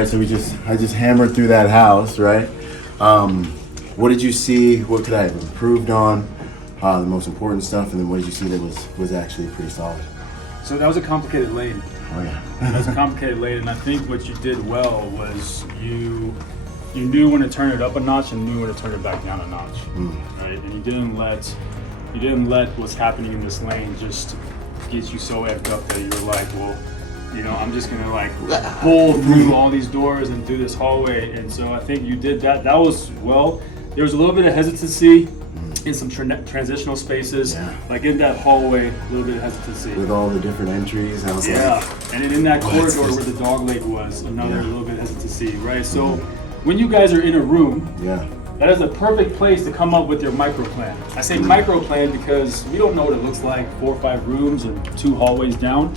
right, so I just hammered through that house, right? What did you see? What could I have improved on? The most important stuff, and then what did you see that was actually pretty solid? So that was a complicated lane. Oh yeah. That was a complicated lane, and I think what you did well was you knew when to turn it up a notch and knew when to turn it back down a notch, right? And you didn't let what's happening in this lane just get you so amped up that you were like, well, you know, I'm just gonna like pull through all these doors and do this hallway. And so I think you did that. That was well. There was a little bit of hesitancy in some transitional spaces, like in that hallway, a little bit of hesitancy. With all the different entries, I was like, and then in that corridor where the dog leg was, another little bit of hesitancy, right? So when you guys are in a room, that is a perfect place to come up with your micro plan. I say micro plan because we don't know what it looks like, 4 or 5 rooms and 2 hallways down.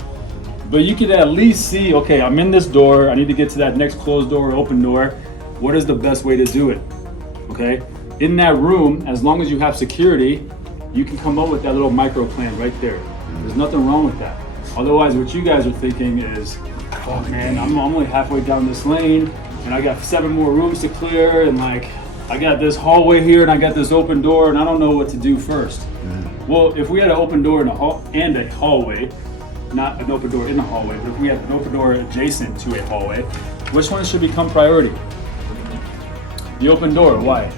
But you can at least see, okay, I'm in this door, I need to get to that next closed door or open door. What is the best way to do it? Okay? In that room, as long as you have security, you can come up with that little micro plan right there. There's nothing wrong with that. Otherwise, what you guys are thinking is, oh man, I'm only halfway down this lane and I got 7 more rooms to clear, and like, I got this hallway here and I got this open door and I don't know what to do first. Well, if we had an open door in and a hallway, not an open door in the hallway, but if we had an open door adjacent to a hallway, which one should become priority? The open door. Why?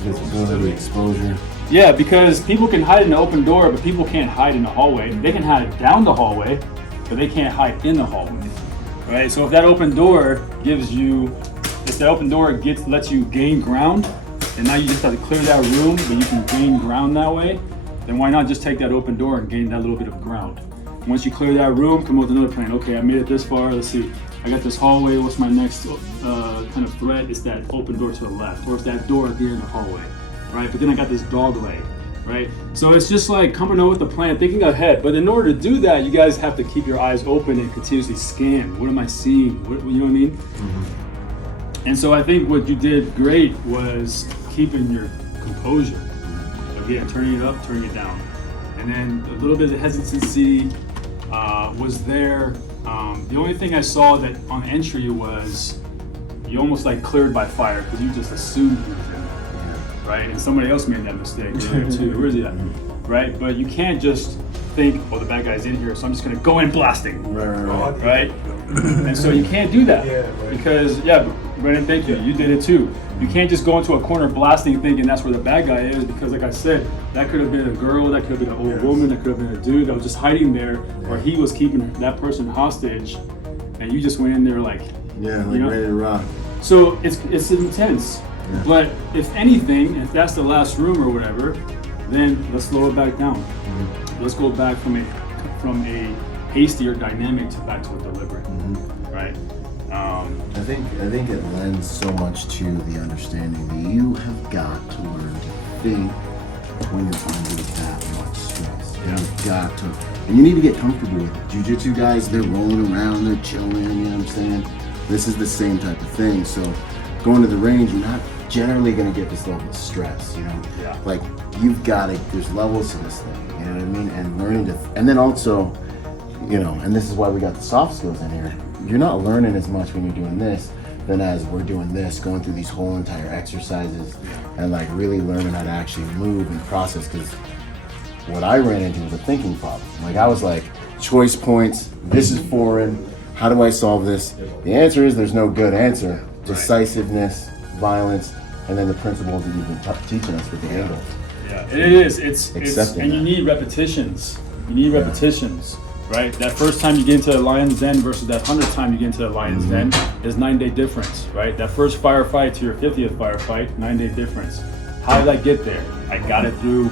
Visibility, exposure. Yeah, because people can hide in the open door, but people can't hide in the hallway. They can hide down the hallway, but they can't hide in the hallway, right? So if that open door lets you gain ground, and now you just have to clear that room, but you can gain ground that way, then why not just take that open door and gain that little bit of ground? Once you clear that room, come up with another plan. Okay, I made it this far, let's see. I got this hallway, what's my next kind of threat? It's that open door to the left, or it's that door at the end of the hallway, right? But then I got this dog leg, right? So it's just like coming up with a plan, thinking ahead. But in order to do that, you guys have to keep your eyes open and continuously scan. What am I seeing? You know what I mean? And so I think what you did great was keeping your composure. Again, turning it up, turning it down. And then a little bit of hesitancy was there. The only thing I saw that on entry was you almost like cleared by fire because you just assumed he was in there, right? And somebody else made that mistake too. Where is he at? Right? But you can't just think, oh, the bad guy's in here, so I'm just gonna go in blasting, right? And so you can't do that because, Brennan, thank you. You did it too. You can't just go into a corner blasting thinking that's where the bad guy is, because like I said, that could have been a girl, that could have been an old woman, that could have been a dude that was just hiding there, or he was keeping that person hostage, and you just went in there like, ready to rock. So it's intense. But if anything, if that's the last room or whatever, then let's slow it back down. Let's go back from a hastier dynamic back to a deliberate, right? I think it lends so much to the understanding that you have got to learn to think when you're under that much stress. You've got to, and you need to get comfortable with it. Jiu-jitsu guys, they're rolling around, they're chilling, you know what I'm saying? This is the same type of thing. So going to the range, you're not generally going to get this level of stress, you know? Like, you've got to, there's levels to this thing, you know what I mean? And learning to, and then also, you know, and this is why we got the soft skills in here. You're not learning as much when you're doing this than as we're doing this, going through these whole entire exercises and like really learning how to actually move and process. Because what I ran into was a thinking problem. Like, I was like, choice points, this is foreign, how do I solve this? The answer is there's no good answer. Decisiveness, violence, and then the principles that you've been teaching us with the angle. And it is. It's and you need repetitions. Right? That first time you get into the lion's den versus that 100th time you get into the lion's den is 9-day difference, right? That first firefight to your 50th firefight, 9-day difference. How did I get there? I got it through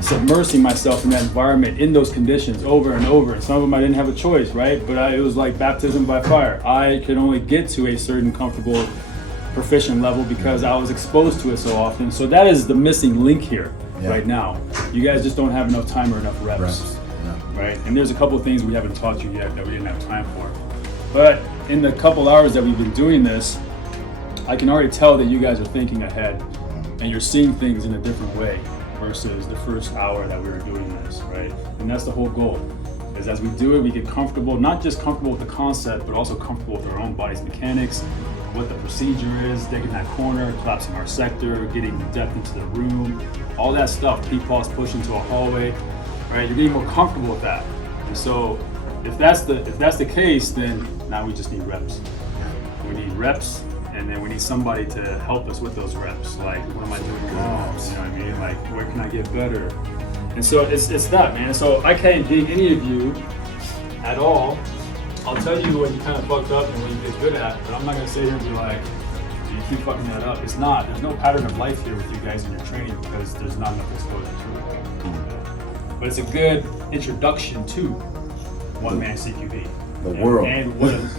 submersing myself in that environment, in those conditions over and over. And some of them I didn't have a choice, right? But it was like baptism by fire. I could only get to a certain comfortable, proficient level because I was exposed to it so often. So that is the missing link here right now. You guys just don't have enough time or enough reps. Right? And there's a couple of things we haven't taught you yet that we didn't have time for. But in the couple hours that we've been doing this, I can already tell that you guys are thinking ahead and you're seeing things in a different way versus the first hour that we were doing this, right? And that's the whole goal. is as we do it, we get comfortable, not just comfortable with the concept, but also comfortable with our own body's mechanics, what the procedure is, digging that corner, collapsing our sector, getting depth into the room, all that stuff, P-pause push into a hallway, right? You're getting more comfortable with that. And so if that's the case, then now we just need reps. We need reps, and then we need somebody to help us with those reps. Like, what am I doing wrong? You know what I mean? Like, where can I get better? And so it's that, man. So I can't ding any of you at all. I'll tell you what you kind of fucked up and what you get good at, but I'm not gonna sit here and be like, you keep fucking that up. It's not. There's no pattern of life here with you guys in your training because there's not enough exposure to it. But it's a good introduction to one-man CQB. The world.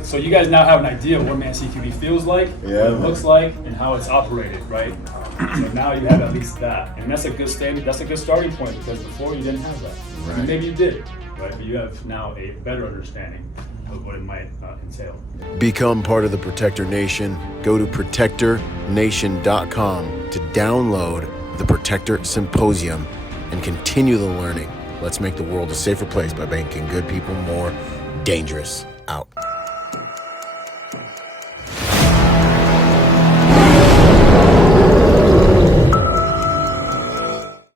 So you guys now have an idea of what one-man CQB feels like, what it looks like, and how it's operated, right? So now you have at least that, and that's a good standard. That's a good starting point because before you didn't have that. Right. And maybe you did, right? But you have now a better understanding of what it might entail. Become part of the Protector Nation. Go to protectornation.com to download the Protector Symposium and continue the learning. Let's make the world a safer place by making good people more dangerous. Out.